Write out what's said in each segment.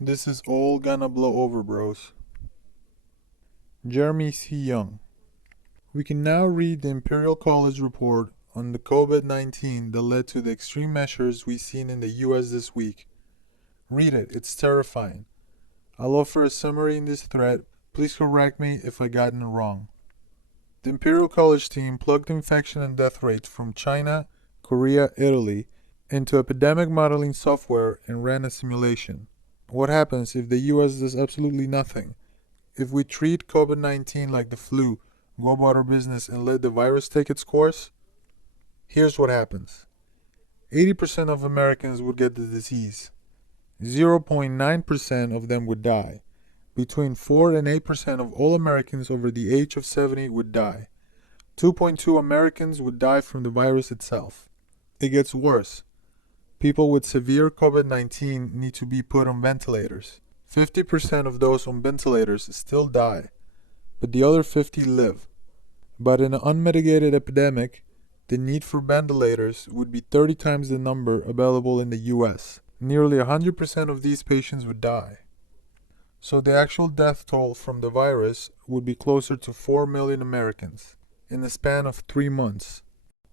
This is all gonna blow over, bros. Jeremy C. Young. We can now read the Imperial College report on the Covid-19 that led to the extreme measures we've seen in the US this week. Read it, it's terrifying. I'll offer a summary in this thread. Please correct me if I gotten it wrong. The Imperial College team plugged infection and death rates from China, Korea, Italy into epidemic modeling software and ran a simulation. What happens if the US does absolutely nothing? If we treat COVID-19 like the flu, go about our business and let the virus take its course? Here's what happens. 80% of Americans would get the disease. 0.9% of them would die. Between 4 and 8% of all Americans over the age of 70 would die. 2.2 Americans would die from the virus itself. It gets worse. People with severe COVID-19 need to be put on ventilators. 50% of those on ventilators still die, but the other 50 live. But in an unmitigated epidemic, the need for ventilators would be 30 times the number available in the US. Nearly 100% of these patients would die. So the actual death toll from the virus would be closer to 4 million Americans in the span of 3 months.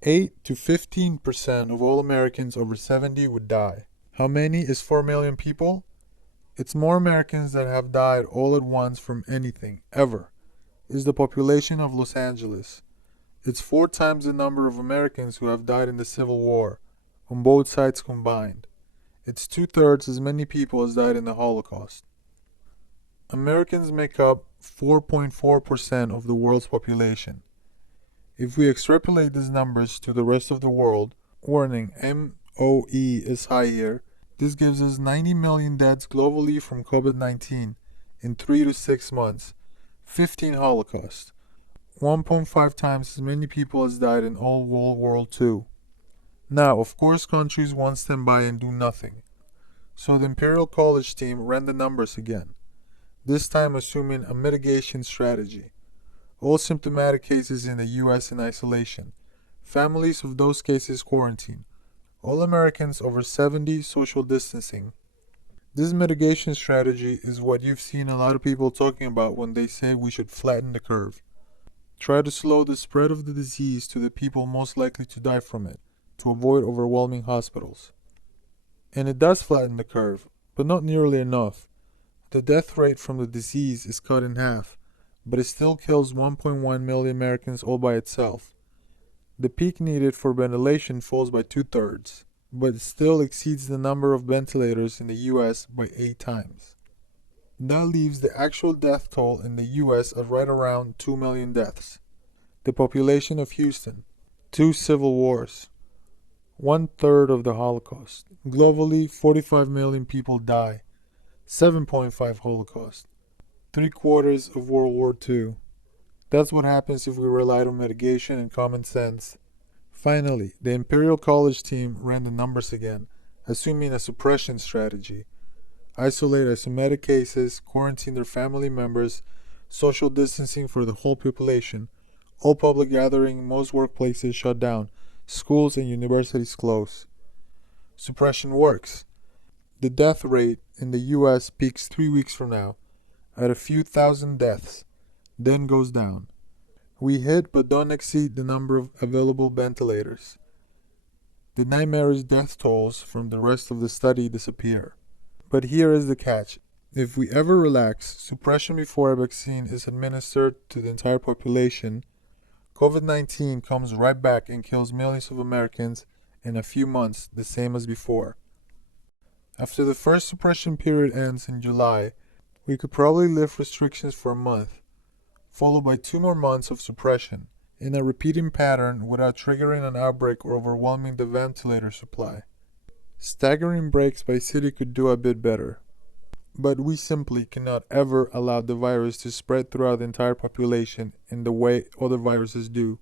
8 to 15% of all Americans over 70 would die. How many is 4 million people? It's more Americans that have died all at once from anything, ever. Is the population of Los Angeles. It's 4 times the number of Americans who have died in the Civil War, on both sides combined. It's 2/3 as many people as died in the Holocaust. Americans make up 4.4% of the world's population. If we extrapolate these numbers to the rest of the world, warning, MOE is high here, this gives us 90 million deaths globally from COVID-19 in 3 to 6 months, 15 Holocausts, 1.5 times as many people as died in all World War II. Now, of course, countries won't stand by and do nothing. So the Imperial College team ran the numbers again, this time assuming a mitigation strategy. All symptomatic cases in the US in isolation, families of those cases quarantined, all Americans over 70 social distancing. This mitigation strategy is what you've seen a lot of people talking about when they say we should flatten the curve. Try to slow the spread of the disease to the people most likely to die from it, to avoid overwhelming hospitals. And it does flatten the curve, but not nearly enough. The death rate from the disease is cut in half, but it still kills 1.1 million Americans all by itself. The peak needed for ventilation falls by 2/3, but it still exceeds the number of ventilators in the US by 8 times. That leaves the actual death toll in the US at right around 2 million deaths. The population of Houston, 2 civil wars, 1/3 of the Holocaust. Globally, 45 million people die, 7.5 Holocaust, 3/4 of World War II. That's what happens if we relied on mitigation and common sense. Finally, the Imperial College team ran the numbers again, assuming a suppression strategy. Isolate asymptomatic cases, quarantine their family members, social distancing for the whole population, all public gathering, most workplaces shut down, schools and universities close. Suppression works. The death rate in the US peaks 3 weeks from now, at a few thousand deaths, then goes down. We hit but don't exceed the number of available ventilators. The nightmarish death tolls from the rest of the study disappear. But here is the catch. If we ever relax, suppression before a vaccine is administered to the entire population, COVID-19 comes right back and kills millions of Americans in a few months, the same as before. After the first suppression period ends in July, we could probably lift restrictions for a month, followed by 2 more months of suppression, in a repeating pattern without triggering an outbreak or overwhelming the ventilator supply. Staggering breaks by city could do a bit better. But we simply cannot ever allow the virus to spread throughout the entire population in the way other viruses do,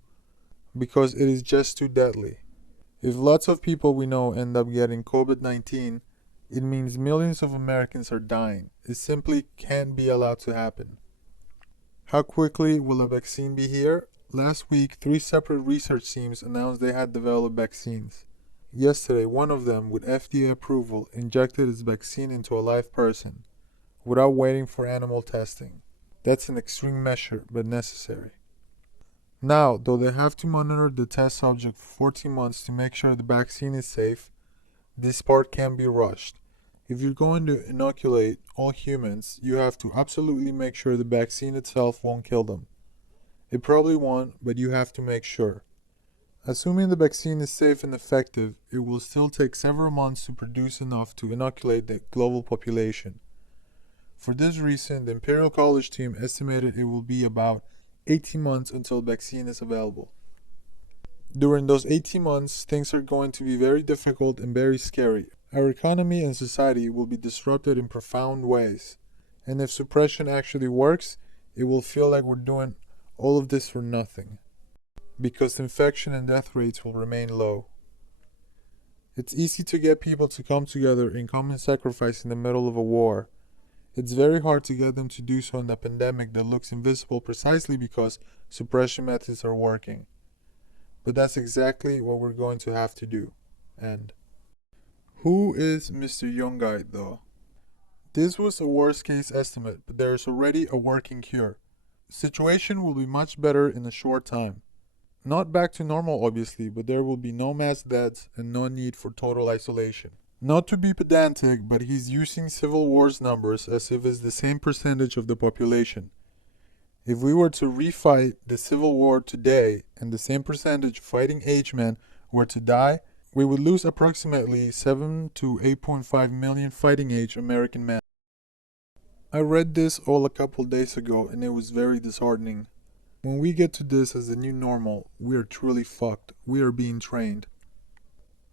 because it is just too deadly. If lots of people we know end up getting COVID-19, it means millions of Americans are dying. It simply can't be allowed to happen. How quickly will a vaccine be here? Last week, 3 separate research teams announced they had developed vaccines. Yesterday, one of them, with FDA approval, injected its vaccine into a live person. without waiting for animal testing. That's an extreme measure, but necessary. Now, though they have to monitor the test subject for 14 months to make sure the vaccine is safe, this part can be rushed. If you're going to inoculate all humans, you have to absolutely make sure the vaccine itself won't kill them. It probably won't, but you have to make sure. Assuming the vaccine is safe and effective, it will still take several months to produce enough to inoculate the global population. For this reason, the Imperial College team estimated it will be about 18 months until the vaccine is available. During those 18 months, things are going to be very difficult and very scary. Our economy and society will be disrupted in profound ways. And if suppression actually works, it will feel like we're doing all of this for nothing, because infection and death rates will remain low. It's easy to get people to come together in common sacrifice in the middle of a war. It's very hard to get them to do so in a pandemic that looks invisible precisely because suppression methods are working. But that's exactly what we're going to have to do. And who is Mr. Young Guy, though? This was a worst case estimate, but there is already a working cure. The situation will be much better in a short time. Not back to normal, obviously, but there will be no mass deaths and no need for total isolation. Not to be pedantic, but he's using civil wars numbers as if it's the same percentage of the population. If we were to refight the Civil War today and the same percentage of fighting age men were to die, we would lose approximately 7 to 8.5 million fighting age American men. I read this all a couple days ago and it was very disheartening. When we get to this as the new normal, we are truly fucked. We are being trained.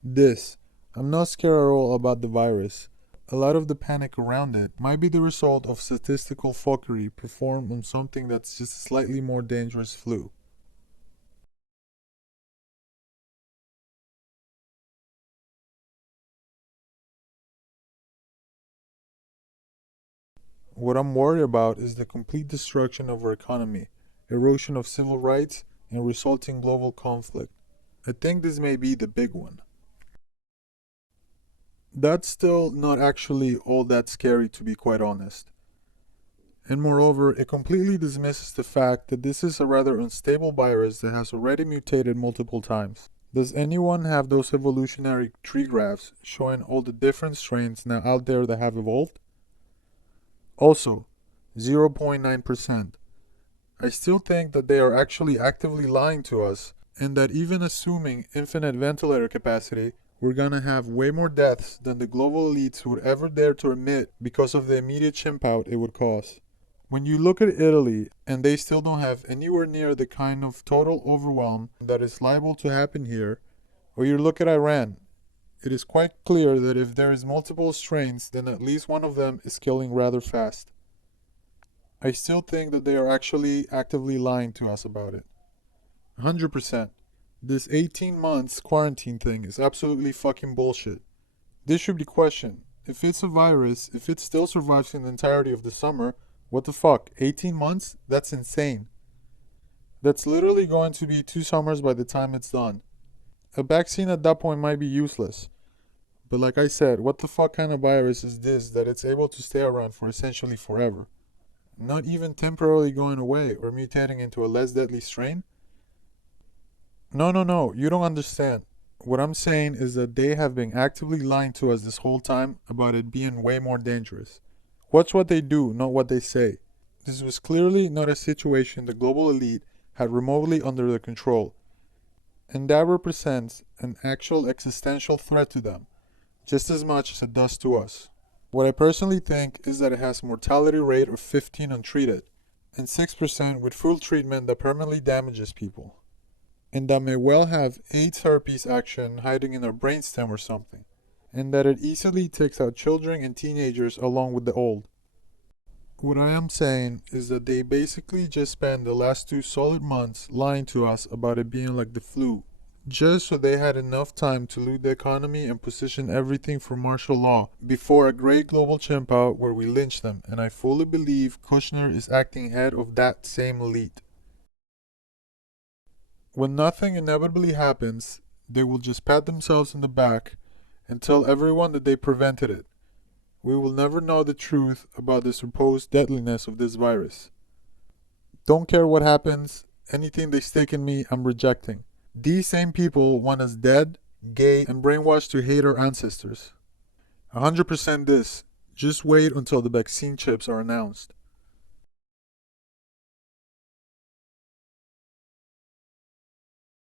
I'm not scared at all about the virus. A lot of the panic around it might be the result of statistical fuckery performed on something that's just a slightly more dangerous flu. What I'm worried about is the complete destruction of our economy, erosion of civil rights, and resulting global conflict. I think this may be the big one. That's still not actually all that scary, to be quite honest. And moreover, it completely dismisses the fact that this is a rather unstable virus that has already mutated multiple times. Does anyone have those evolutionary tree graphs showing all the different strains now out there that have evolved? Also, 0.9%. I still think that they are actually actively lying to us, and that even assuming infinite ventilator capacity, we're gonna have way more deaths than the global elites would ever dare to admit because of the immediate chimp out it would cause. When you look at Italy, and they still don't have anywhere near the kind of total overwhelm that is liable to happen here, or you look at Iran, it is quite clear that if there is multiple strains, then at least one of them is killing rather fast. I still think that they are actually actively lying to us about it. 100%. This 18 months quarantine thing is absolutely fucking bullshit. This should be questioned. If it's a virus, if it still survives in the entirety of the summer, what the fuck? 18 months? That's insane. That's literally going to be 2 summers by the time it's done. A vaccine at that point might be useless. But like I said, what the fuck kind of virus is this that it's able to stay around for essentially forever? Not even temporarily going away or mutating into a less deadly strain? No, you don't understand. What I'm saying is that they have been actively lying to us this whole time about it being way more dangerous. Watch what they do, not what they say. This was clearly not a situation the global elite had remotely under their control, and that represents an actual existential threat to them, just as much as it does to us. What I personally think is that it has a mortality rate of 15 untreated, and 6% with full treatment that permanently damages people, and that may well have AIDS herpes action hiding in their brainstem or something, and that it easily takes out children and teenagers along with the old. What I am saying is that they basically just spent the last 2 solid months lying to us about it being like the flu, just so they had enough time to loot the economy and position everything for martial law before a great global chimp out where we lynch them, and I fully believe Kushner is acting head of that same elite. When nothing inevitably happens, they will just pat themselves on the back and tell everyone that they prevented it. We will never know the truth about the supposed deadliness of this virus. Don't care what happens, anything they stick in me, I'm rejecting. These same people want us dead, gay, and brainwashed to hate our ancestors. 100% this. Just wait until the vaccine chips are announced.